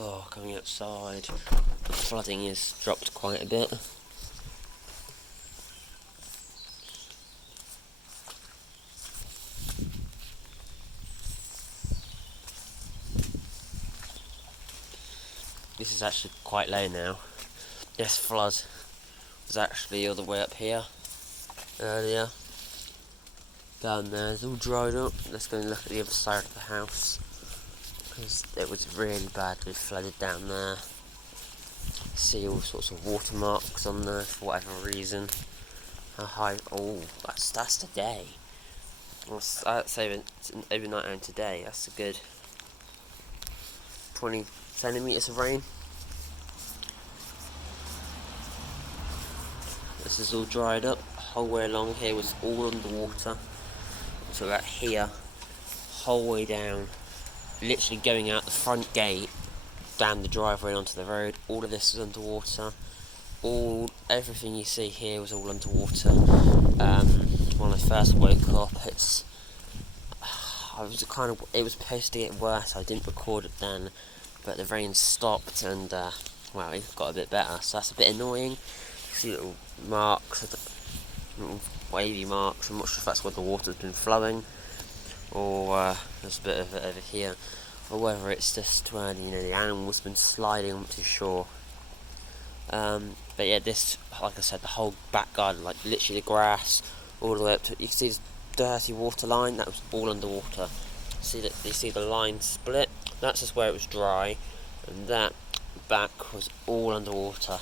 Oh, coming outside, the flooding has dropped quite a bit. This is actually quite low now. This flood was actually all the way up here earlier. Down there, it's all dried up. Let's go and look at the other side of the house, because it was really badly flooded down there. See all sorts of watermarks on there for whatever reason. How high? Oh, that's today. I'd say it's an overnight and today. That's a good 20 centimetres of rain. This is all dried up. The whole way along here was all underwater. So about here, whole way down, literally going out the front gate, down the driveway onto the road. All of this was underwater. Everything you see here was all underwater. When I first woke up, it was supposed to get worse. I didn't record it then, but the rain stopped and well, it got a bit better. So that's a bit annoying. You see little marks, little wavy marks. I'm not sure if that's where the water's been flowing, or there's a bit of it over here, or whether it's just where the animal's been sliding. I'm not too sure. But yeah, this, like I said, the whole back garden, like literally the grass, all the way up to, you can see this dirty water line, that was all underwater. You see the line split? That's just where it was dry, and that back was all underwater.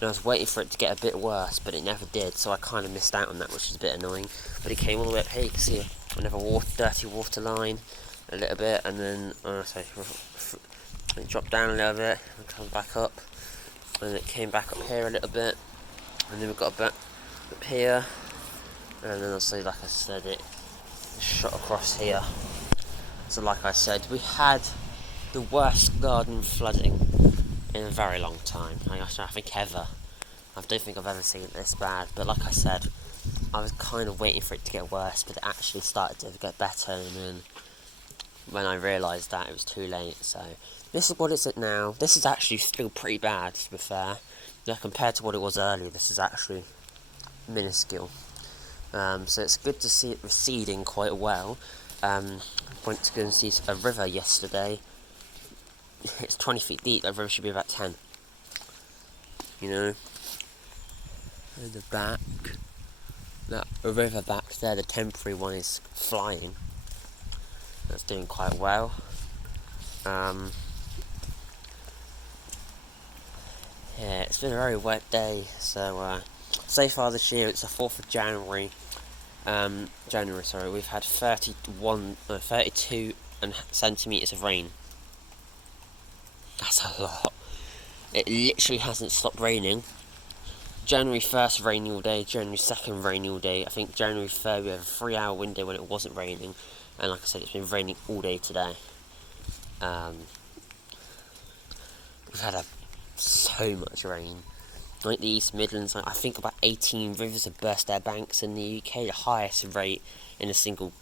And I was waiting for it to get a bit worse, but it never did, so I kind of missed out on that, which is a bit annoying. But it came all the way up here. You can see another dirty water line, a little bit, and then it dropped down a little bit and come back up. And it came back up here a little bit, and then we got back up here, and then obviously, like I said, it shot across here. So like I said, we had the worst garden flooding in a very long time. I think ever. I don't think I've ever seen it this bad, but like I said, I was kind of waiting for it to get worse, but it actually started to get better, and then when I realised that, it was too late. So this is what it's at now. This is actually still pretty bad, to be fair. Compared to what it was earlier, this is actually minuscule. So it's good to see it receding quite well. Went to go and see a river yesterday. It's 20 feet deep. That river should be about 10. In the back, that river back there, the temporary one, is flying. That's doing quite well. Yeah, it's been a very wet day, so far this year, it's the 4th of January, we've had 32 centimetres of rain. That's a lot. It literally hasn't stopped raining. January 1st raining all day, January 2nd raining all day. I think January 3rd we had a 3-hour window when it wasn't raining, and like I said, it's been raining all day today. We've had so much rain. Like the East Midlands, I think about 18 rivers have burst their banks in the UK, the highest rate in a single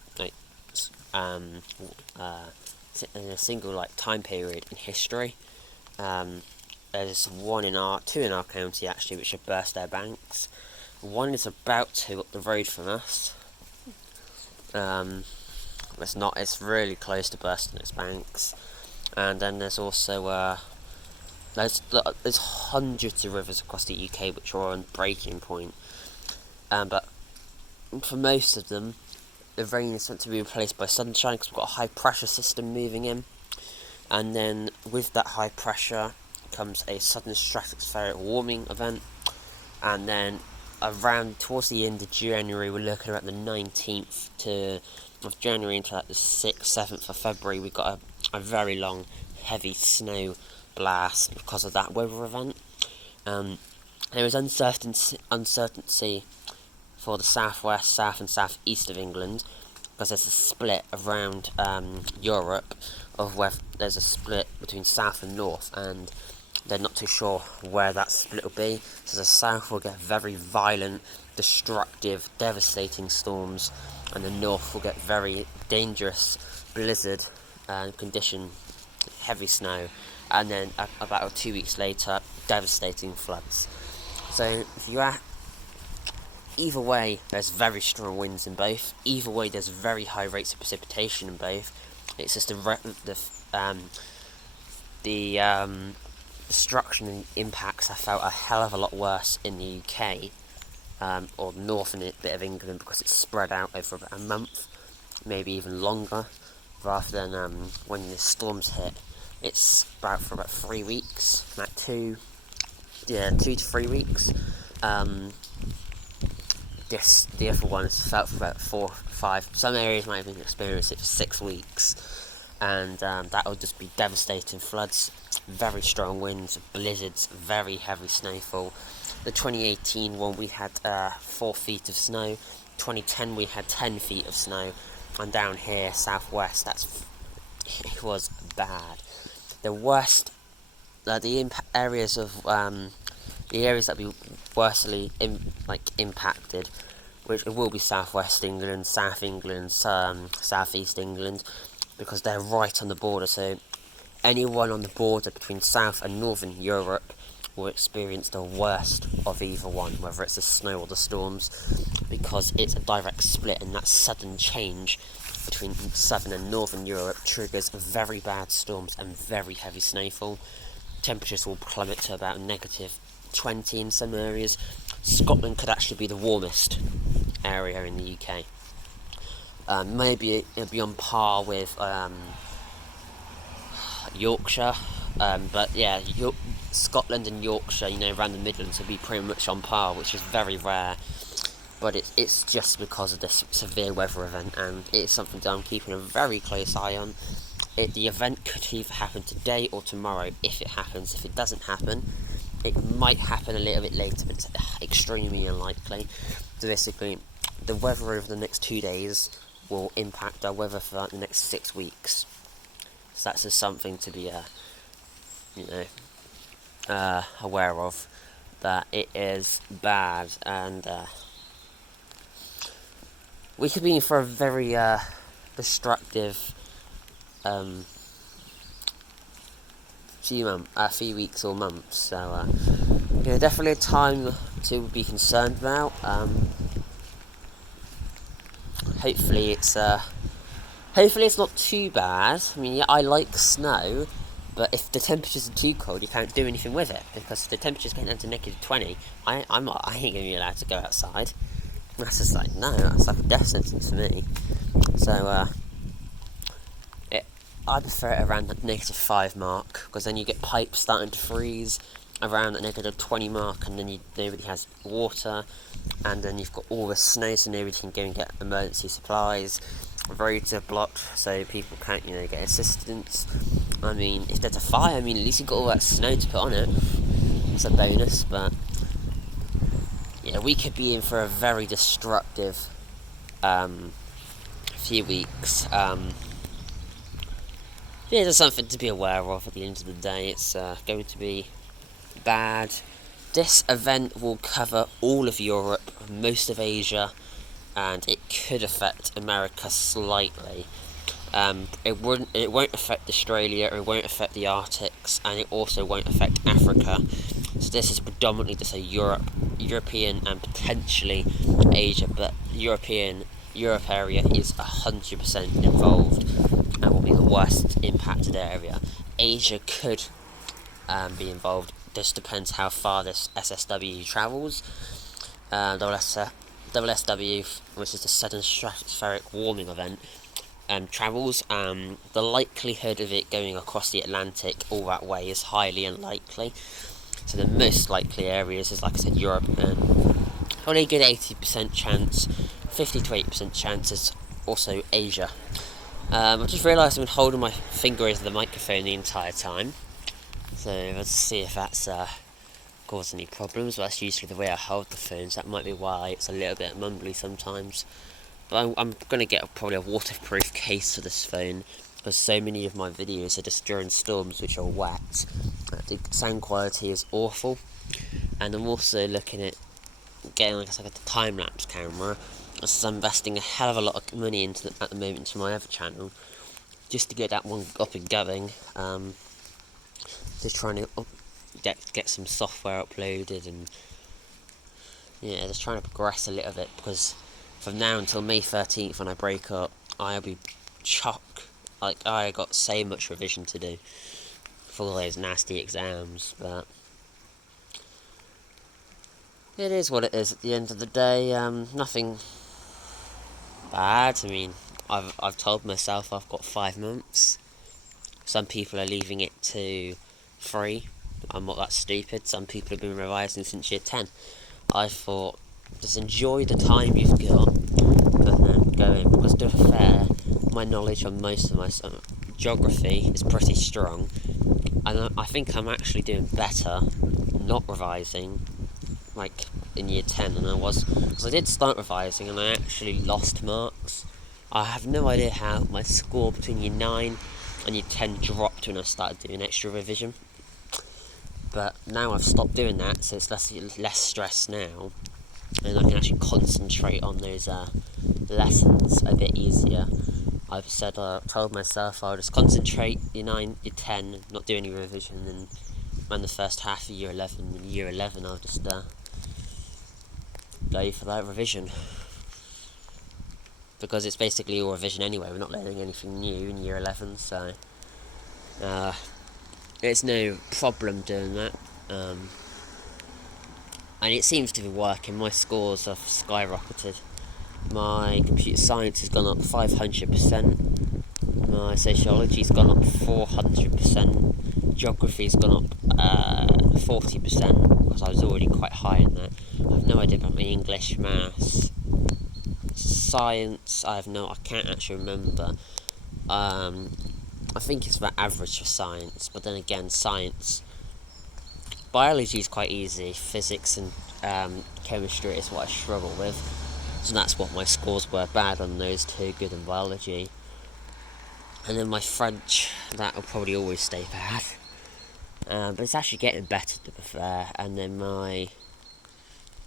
time period in history. There's two in our county actually which have burst their banks. One is about to up the road from us. It's really close to bursting its banks. And then there's also there's hundreds of rivers across the UK which are on breaking point. But for most of them, the rain is meant to be replaced by sunshine, because we've got a high pressure system moving in. And then with that high pressure comes a sudden stratospheric warming event, and then around towards the end of January, we're looking at the 19th of January until the 6th, 7th of February, we've got a very long, heavy snow blast because of that weather event. There is uncertainty for the southwest, south and southeast of England, because there's a split around Europe of where there's a split between south and north, and they're not too sure where that split will be. So the south will get very violent, destructive, devastating storms, and the north will get very dangerous blizzard condition, heavy snow. and then about 2 weeks later, devastating floods. So if you are, either way, there's very strong winds in both. Either way, there's very high rates of precipitation in both. It's just the destruction and impacts I felt a hell of a lot worse in the UK, or the northern bit of England, because it's spread out over about a month, maybe even longer, rather than when the storms hit. It's spread for about 3 weeks, about 2 to 3 weeks. The other ones felt for about 4, 5. Some areas might even experience it for 6 weeks, and that will just be devastating floods, very strong winds, blizzards, very heavy snowfall. The 2018 one, we had 4 feet of snow. 2010 we had 10 feet of snow, and down here southwest, it was bad. The worst, the areas that will be worstly impacted, which will be southwest England, south England, southeast England, because they're right on the border. So anyone on the border between South and Northern Europe will experience the worst of either one, whether it's the snow or the storms, because it's a direct split, and that sudden change between Southern and Northern Europe triggers very bad storms and very heavy snowfall. Temperatures will plummet to about -20 in some areas. Scotland could actually be the warmest area in the UK. Maybe it'll be on par with Yorkshire, but yeah, Scotland and Yorkshire, around the Midlands, will be pretty much on par, which is very rare. But it's just because of this severe weather event, and it's something that I'm keeping a very close eye on. The event could either happen today or tomorrow, if it happens. If it doesn't happen, it might happen a little bit later, but it's extremely unlikely. So basically, the weather over the next 2 days will impact our weather for the next 6 weeks. So that's just something to be, aware of, that it is bad, and we could be in for a very destructive few weeks or months. So definitely a time to be concerned about. Hopefully it's not too bad. I mean, yeah, I like snow, but if the temperatures are too cold, you can't do anything with it, because if the temperature's getting down to -20, I ain't gonna be allowed to go outside. That's just like, no, that's like a death sentence for me. So I prefer it around the -5 mark, because then you get pipes starting to freeze around the -20 mark, and then nobody has water, and then you've got all the snow, so nobody can go and get emergency supplies. Roads are blocked, so people can't, get assistance. I mean, if there's a fire, at least you've got all that snow to put on it. It's a bonus, but yeah, we could be in for a very destructive few weeks. Yeah, there's something to be aware of at the end of the day. It's going to be bad. This event will cover all of Europe, most of Asia, and it could affect America slightly. It won't affect Australia, it won't affect the Arctics, and it also won't affect Africa. So this is predominantly just a European and potentially Asia, but Europe area is 100% involved, and will be the worst impacted area. Asia could be involved. This depends how far this SSW travels. WSW, which is the Sudden Stratospheric Warming Event, travels. The likelihood of it going across the Atlantic all that way is highly unlikely. So the most likely areas is, like I said, Europe, and only a good 80% chance, 50 to 80% chance is also Asia. I just realised I've been holding my finger over the microphone the entire time, so let's see if that's caused any problems. Well, that's usually the way I hold the phone, so that might be why it's a little bit mumbly sometimes. But I'm going to get probably a waterproof case for this phone, because so many of my videos are just during storms which are wet. The sound quality is awful, and I'm also looking at getting like a time-lapse camera, as I'm investing a hell of a lot of money into at the moment to my other channel, just to get that one up and going. just trying to get some software uploaded, and yeah, just trying to progress a little bit, because from now until May 13th when I break up, I'll be chock. Like, I got so much revision to do for all those nasty exams, but it is what it is at the end of the day. Nothing bad. I mean, I've told myself I've got 5 months. Some people are leaving it to 3. I'm not that stupid. Some people have been revising since year 10. I thought, just enjoy the time you've got, and then go in. Because to be fair, my knowledge on most of my geography is pretty strong, and I think I'm actually doing better not revising, like in year 10, than I was, because I did start revising and I actually lost marks. I have no idea how my score between year 9 and year 10 dropped when I started doing extra revision. But now I've stopped doing that, so it's less stress now, and I can actually concentrate on those lessons a bit easier. I've told myself I'll just concentrate year 9, year 10, not do any revision, and when the first half of year 11, and year 11 I'll just go for that revision. Because it's basically all revision anyway, we're not learning anything new in year 11, so it's no problem doing that. And it seems to be working. My scores have skyrocketed. My computer science has gone up 500%. My sociology's gone up 400%. Geography's gone up 40%, because I was already quite high in that. I have no idea about my English, maths, science. I can't actually remember. I think it's about average for science, but then again, biology is quite easy. Physics and chemistry is what I struggle with, so that's what my scores were bad on those two, good in biology. And then my French, that will probably always stay bad, but it's actually getting better, to be fair. And then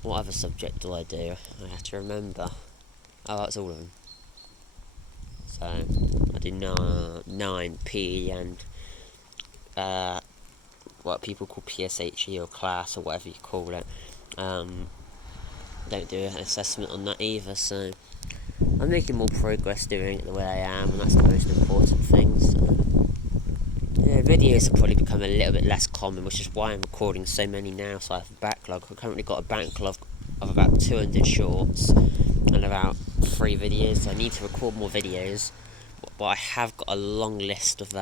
what other subject do? I have to remember. Oh, that's all of them. So I do 9 PE and what people call PSHE, or class, or whatever you call it. Don't do an assessment on that either, so I'm making more progress doing it the way I am, and that's the most important thing. So yeah, videos have probably become a little bit less common, which is why I'm recording so many now, so I have a backlog. I've currently got a backlog of about 200 shorts and about 3 videos, so I need to record more videos. But I have got a long list of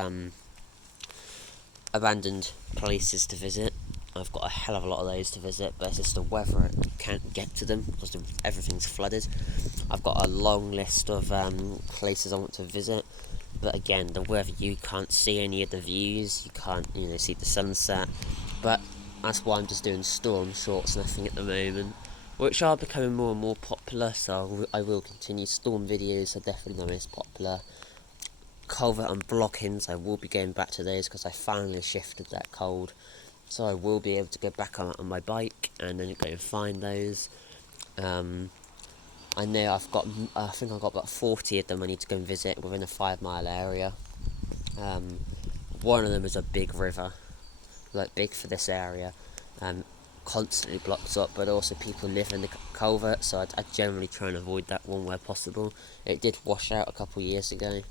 abandoned places to visit. I've got a hell of a lot of those to visit, but it's just the weather, you can't get to them because everything's flooded. I've got a long list of places I want to visit, but again, the weather, you can't see any of the views, you can't see the sunset. But that's why I'm just doing storm shorts, nothing at the moment, which are becoming more and more popular, so I will continue. Storm videos are definitely the most popular. Culvert and blockings, I will be going back to those, because I finally shifted that cold, so I will be able to go back on my bike and then go and find those. I know I think I've got about 40 of them I need to go and visit within a 5-mile area. One of them is a big river, like big for this area, constantly blocks up, but also people live in the culvert, so I generally try and avoid that one where possible. It did wash out a couple of years ago,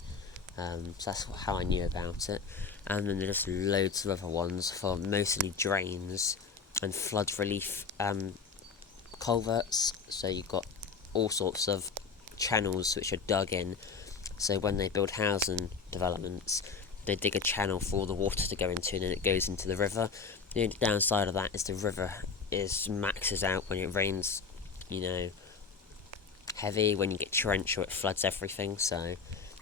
so that's how I knew about it. And then there's loads of other ones for mostly drains and flood relief culverts. So you've got all sorts of channels which are dug in, so when they build housing developments, they dig a channel for all the water to go into, and then it goes into the river. The only downside of that is the river maxes out when it rains, heavy. When you get torrential, it floods everything, so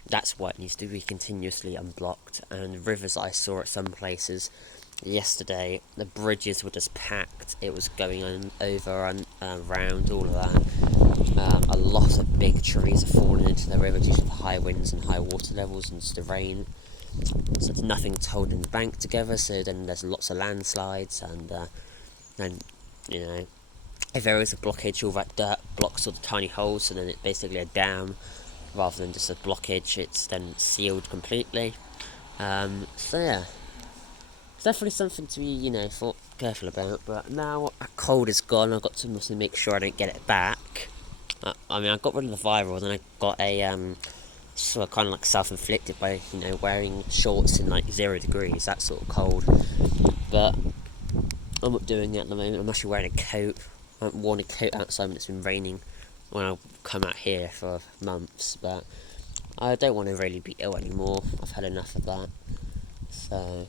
that's why it needs to be continuously unblocked. And rivers I saw at some places yesterday, the bridges were just packed. It was going on over and around all of that. A lot of big trees are falling into the river due to the high winds and high water levels and just the rain. So nothing's holding the bank together, so then there's lots of landslides, and then if there is a blockage, all that dirt blocks all the tiny holes, so then it's basically a dam rather than just a blockage. It's then sealed completely. So yeah, It's definitely something to be, thought careful about. But now that cold is gone, I've got to mostly make sure I don't get it back. I mean, I got rid of the viral, then I got a sort of kind of like self-inflicted by wearing shorts in like 0 degrees, that sort of cold. But I'm not doing it at the moment. I'm actually wearing a coat. I haven't worn a coat outside when it's been raining when I've come out here for months. But I don't want to really be ill anymore. I've had enough of that. So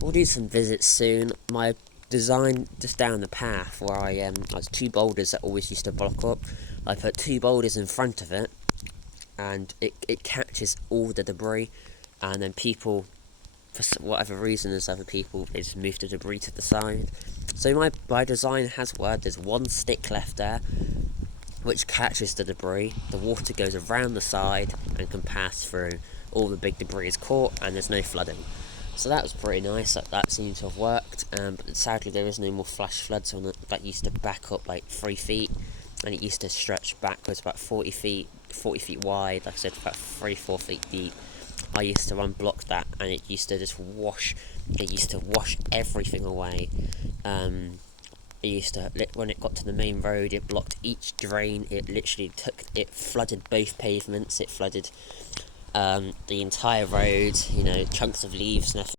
we'll do some visits soon. My design just down the path where there's 2 boulders that always used to block up. I put 2 boulders in front of it, and it catches all the debris, and then people, for whatever reason, there's other people, they just move the debris to the side. So my design has worked. There's 1 stick left there, which catches the debris. The water goes around the side and can pass through. All the big debris is caught, and there's no flooding. So that was pretty nice. That seemed to have worked. But sadly, there is no more flash floods on it. That used to back up like 3 feet, and it used to stretch backwards about 40 feet wide. Like I said, about 3-4 feet deep. I used to unblock that, and it used to just wash. It used to wash everything away. When it got to the main road, it blocked each drain. It flooded both pavements. It flooded the entire road. Chunks of leaves and